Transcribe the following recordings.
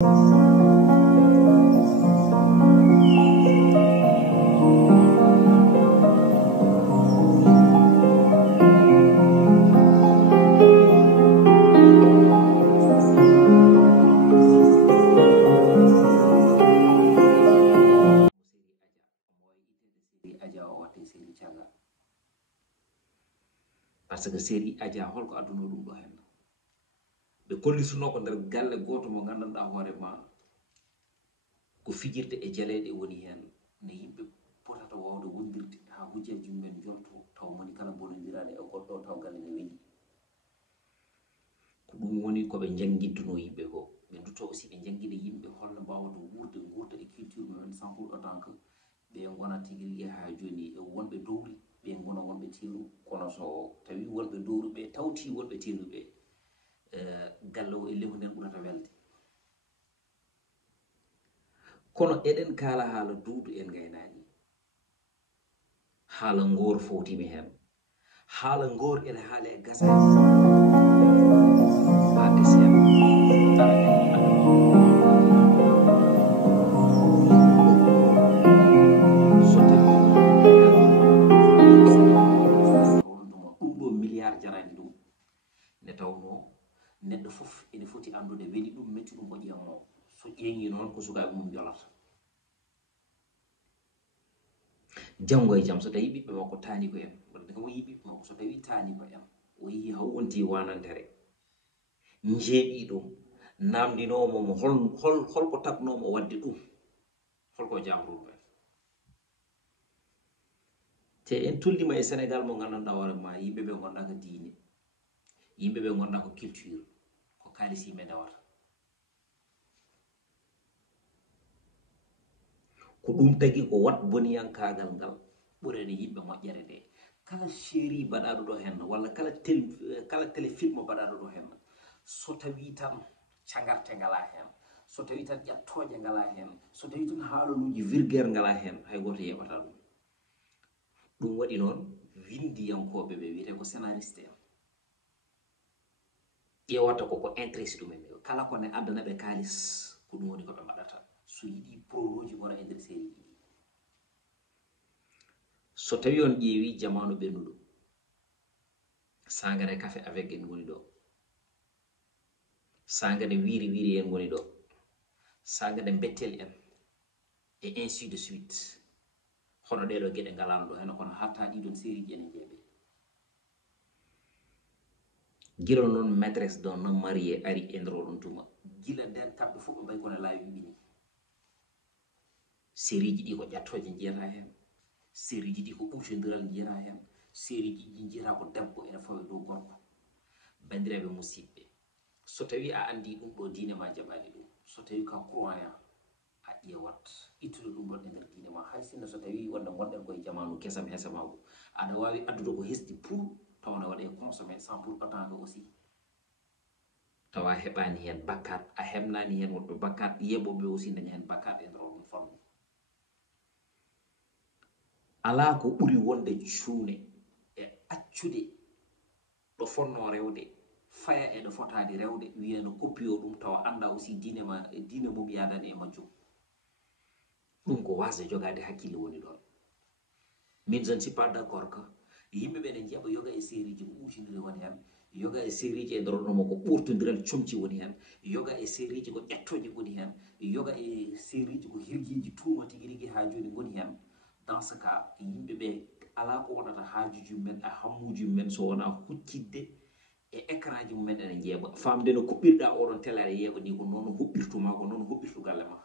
parce que série Adji holko adduno dum do hen be kollisuno ko der galle goto mo gandanda hoorema ko fijirde e jaleede woni hen ne yimbe potata wawde wondirde ha hujjaji men jonto taw moni kala bonondirade e goddo taw galle ne wendi ko dum woni ko be jangidduno yimbe ko be dutto aussi be jangide yimbe holno bawdo wurde gurda e culture men sans pour autant que be ngona tigiri ha joni e wonbe dowri be ngona wonbe tiru kono so tawi wonbe dowru be tawti wonbe tiru be gallo e lewnen burata welde kono eden kala hala duudu en gaynani hala ngor foti be hen hala ngor ene hala e gasa Pathé Sene milliard jarani dum ne tawno neddo fof ene foti andude weli dum metti dum ko jiyamo so ƴeeŋi non ko suka mum jolata jango e jam so tawi ɓiɓɓe makko taani ko en wadde kam o yi ɓiɓɓe makko so tawi taani ko en o yi haw wonti wanantere jeeɓi ɗum namdinomo mo holko tabnomo wadde ɗum holko jamruɗo men te en tullima e Sénégal mo gandanɗa hoorema yimɓe ɓe gonɗa ko diine yimɓe ɓe gonɗa ko culture ko kalisi men dewata ko ɗum tagi ko wat boniyankagal ngal ɓurene yimɓe moƴƴere nde kala série baɗaɗo ɗo hen walla kala téléfilm baɗaɗo ɗo hen so tawi tan cagarte ngala hen so tawi tan ƴattoje ngala hen so tawi tan haalaluji vulgaire ngala hen hay goto yeɓata ɗum waɗi noon windiyankoɓe ɓe wiyete ko scénariste en ƴewata koko intéresse ɗumen kala kone addana ɓe kalis ko ɗum woni koɓe mbaɗata so yiɗi proloji gona e nder série ji so tawi on ƴeewi jamanu ɓennuɗo sangare café avec en goni ɗo sangane wiri wiri en goni ɗo sangane bettel en et ainsi de suite hono ɗeɗo gueɗe ngalano ɗo hen kono hatta ɗiɗon série ji ene jeeɓe gila noon maîtresse d'un homme marié ari e nder oɗon tuma gila nden kamɓe fof ɓe mbayi kono laawi wiɓini série ji ɗi ko ƴattoje jiyata hen série ji ɗi ko ɓuutodiral jiyata hen série ji ɗi jiyata ko debbo ene fawe dow gorko bandiraɓe musidɓe so tawi a andi ɗum ɗo diine ma jaɓani ɗum so tawi ka croyant a ƴewat ittude ɗum ɗon e nder diine ma hay sinno so tawi wonde gonɗen koye jamanu kesam hesamago aɗa wawi addude ko hesdi pour tawne waɗe consommé sans pour autant que aussi tawa heɓani hen bakkat a heɓnani hen wonɓe bakkat yeɓoɓe aussi daña hen bakkat e nder on fammu ala ko ɓuri wonde cuune e accude ɗo fonno rewde faya e ɗo fotade rewde wiya no copio ɗum tawa anda aussi diine mum yadani e majjum ɗum ko wasde jogade hakkille woni ɗon min je ne suis pas d'accord que yimɓe ɓe ne jaɓa yoga e série ji ko ɓuutidiri woni hen yoga e série ji e nder ɗomo ko ɓurtodiral comci woni hen yoga e série ji ko ƴettoje woni hen yoga e série ji ko hirgiji tuuma tigui rigui ha joni woni hen dans ce cas yimɓe ɓe ala ko wonata haajuji men e hammuji men so wona huccidde e écran ji mumen ene jeeɓa famde no kuɓɓirɗa oɗon télé aɗa yeeɓa ni ko noon huɓɓirtuma ko noon huɓɓirtu galle ma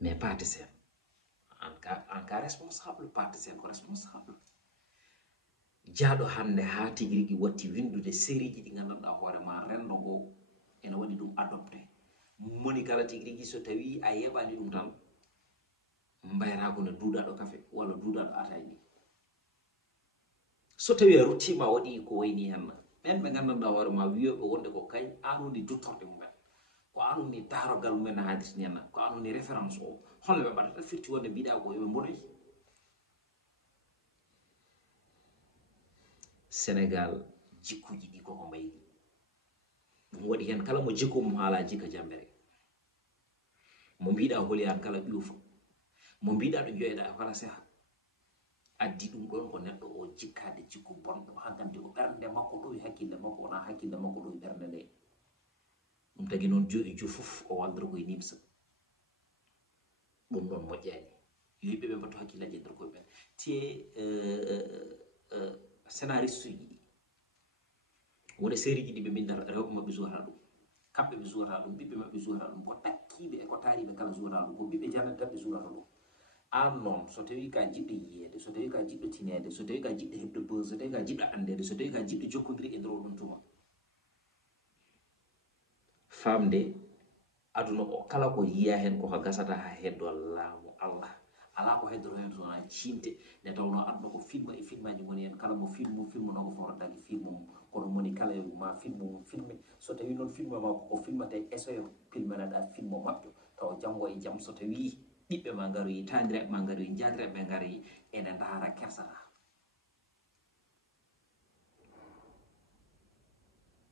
mais Pathé Sene en cas responsable Pathé Sene ko responsable jaaɗo hande ha tigui rigui watti windude série ji ɗi gandanɗa hoorema rendo ngo ene waɗi ɗum adopté moni kala tigui rigui so tawi a yeɓani ɗum tan mbayata ko no duuɗaɗo café walla duuɗaɗo ataye ni so tawi a ruttima waɗi ko wayni hen ɓen ɓe gandanɗa hoorema wiyoɓe wonde ko kañ an woni duttorde mumen ko an woni darogal mumen no haadirti henna ko an woni référence o holno ɓe mbaɗata firti wonde mbiɗa ko yoɓe mbonoyi Sénégal jikkuji ɗi koko mbayri waɗi hen kala mo jikku mum haala jikka jambere mo mbiɗa holiyan kala ɓiwo fu mo mbiɗa ɗo joyeɗa wala seha addi ɗum ɗon ko neɗɗo o jikkade jikku bonɗo hankanti ko ɓernde makko ɗowi hakkille makko wona hakkille makko ɗowi ɓernde nde ɗum tagi noon jo fof o waldoro koye nimsa ɗum ɗon moƴƴani yo yimɓe ɓe mbatto hakkillaji e nder koye ɓen tiye scénariste uji ɗi woni série ji ɗi ɓe mbindata rewɓe maɓɓe jouata ɗum kamɓe ɓe jouata ɗum ɓiɓɓe maɓɓe jouata ɗum ko takkiɓe e ko taariɓe kala jouata ɗum ko ɓiɓɓe jannateɓe jouata ɗum an noon so tawi ka jiɗɗo yiyede so tawi ka jiɗɗo tinede so tawi ka jiɗɗo heɓde buse so tawi ka jiɗɗo andede so tawi ka jiɗɗo jokkodiri e nder ɗum tuma famde aduna o kala ko yiya hen koko gasata ha heddo laamu Allah ala ko heddoro hen sona cinte nde tawno aduna ko film e filmaji woni hen kala mo film nogo fototaki film mum kono moni kala ma film mum filme so tawi noon film ma ko filmate essaye filmeneɗa film maɓɓe taw janggo e jaam so tawi ɓiɓɓe ma garoyi tandiraɓe ma garoyi jadiraɓe garoyi ene ndaara kersata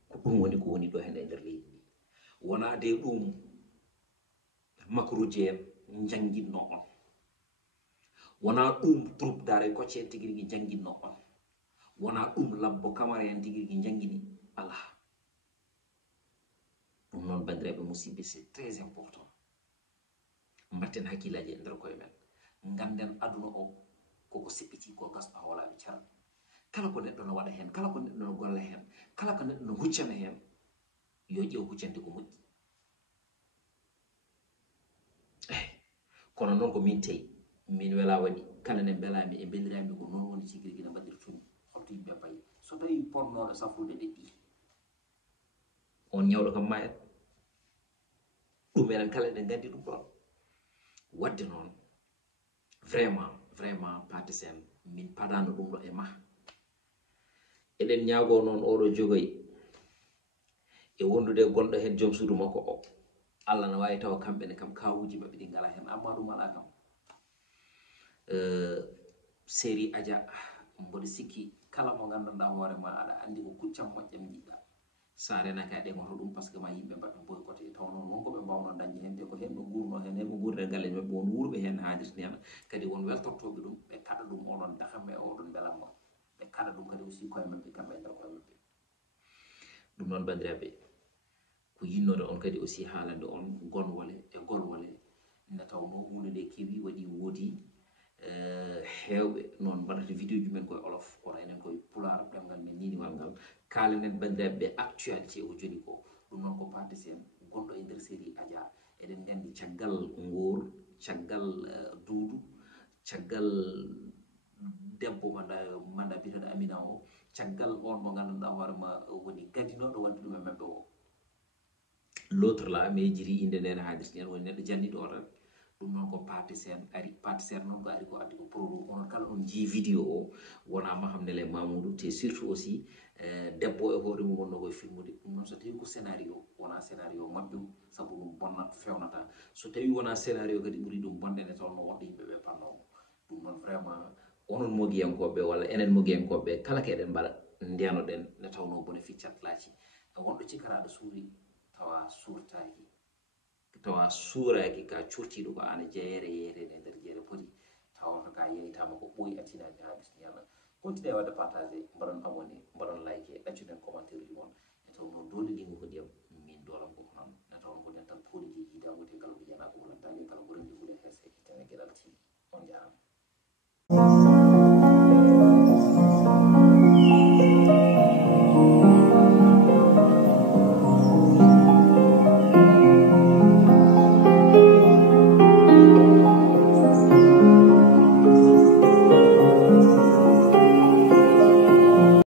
ko ɗum woni ko woni ɗo hen e nder leydi ndi wona de ɗum makruji en jangguinno on wona ɗum troupe dare kocce en tigui rigui jangguinno on wona ɗum labbo camara en tigui rigui jangguini ala ɗum noon bandiraɓe musidɓe c'est très important mbatten hakkillaji e nder koye men ganden aduna o koko seppiti ko gasɗo hawlaɓe carɗe kala ko neɗɗo no waɗa hen kala ko neɗɗo no golla hen kala ko neɗɗo no huccana hen yo ƴeew huccande ko moƴƴi kono noon ko min tawi min wela waɗi kala ne belami e bellirami ko noon woni sigiri gina mbaɗirtumi holto yimɓe payi so tawi ponnoɗo safrude ɗeɗɗi on ñawɗo kam mayat ɗum enen kala eɗen gandi ɗum ɗon wadde noon vraiment Pathé Sene min padano ɗum ɗo e ma eɗen ñaago noon oɗo jogoy e wondude gonɗo hen joom suudu makko o Allah ne wawi tawa kamɓe ne kam kawuji maɓɓe ɗi ngala hen amma ɗum ala kam série Adja mboɗo sikki kala mo gandanɗa hoorema aɗa andi ko kuccam moƴƴam jiɗɗa sa renaka ɗemoto ɗum par ce que ma yimɓe mbaɗa boycotté taw noon wonko ɓe mbawno dañde hen te ko hen ɓe gurno hen heɓe gurde galle mabɓe won wurɓe hen haadirni hen kadi won weltortoɓe ɗum ɓe kaɗa ɗum oɗon dakam e oɗon belamma ɓe kaɗa ɗum kadi aussi koye mabɓe kamɓe e nder koye mabɓe ɗum noon bandiraɓe ko yinnode on kadi aussi haalande on gonwole e golwole nde tawno hunde nde kewi waɗi woodi hewɓe noon mbaɗata vidéo ji men koye olof kono enen koye pular ɗemgal men niniwal ngal kalanen bandiraɓe actualité o joni ko ɗum noon ko Pathé Sene gonɗo e nder série Adja eɗen gandi caggal ngor caggal duudu caggal debbo manda biteɗo Amina o caggal on mo gandanɗa hoorema woni gadinoɗo wadde ɗum e mabɓe o l'autre là mi jiri inde nene haadirti hen woni neɗɗo janniɗo o tan ɗum noon ko Pathé Sene ari Pathé Sene noon ko ari ko addi ko produit onon kala on jii vidéo o wona Mahamnele Mamoudou te surtout aussi debbo e hoore mum wonno koye filmude ɗum noon so tawi ko scénario wona scénario moƴƴum saabu ɗum bonnat fewnata so tawi wona scénario kadi ɓuuri ɗum bonde nde tawno woɗɗo yimɓeɓe pannomo ɗum noon vraiment onon mogiyankoɓe walla enen mogiyankoɓe kala ko eɗen mbaɗa ndenoɗen nde tawno bone ficcat laaci wonɗo cikaraɗo suuri tawa suurtaki tawa suuraki ka curtiɗo ko ana jeere yeetede e nder jeere poti tawata ka yeytama ko ɓooyi accinani haadirni yalla continue wadde partagé mbaɗon abonné mbaɗon like ɗaccuɗen commentaire uji mon e tawno dolliɗimo ko ndiyam min dolam ko noon nde tawno ko nen tan produit ji hidagote kala ko jiyana ko wulantague kala ko rendi huuɗe heese itene gueɗal tv on jarama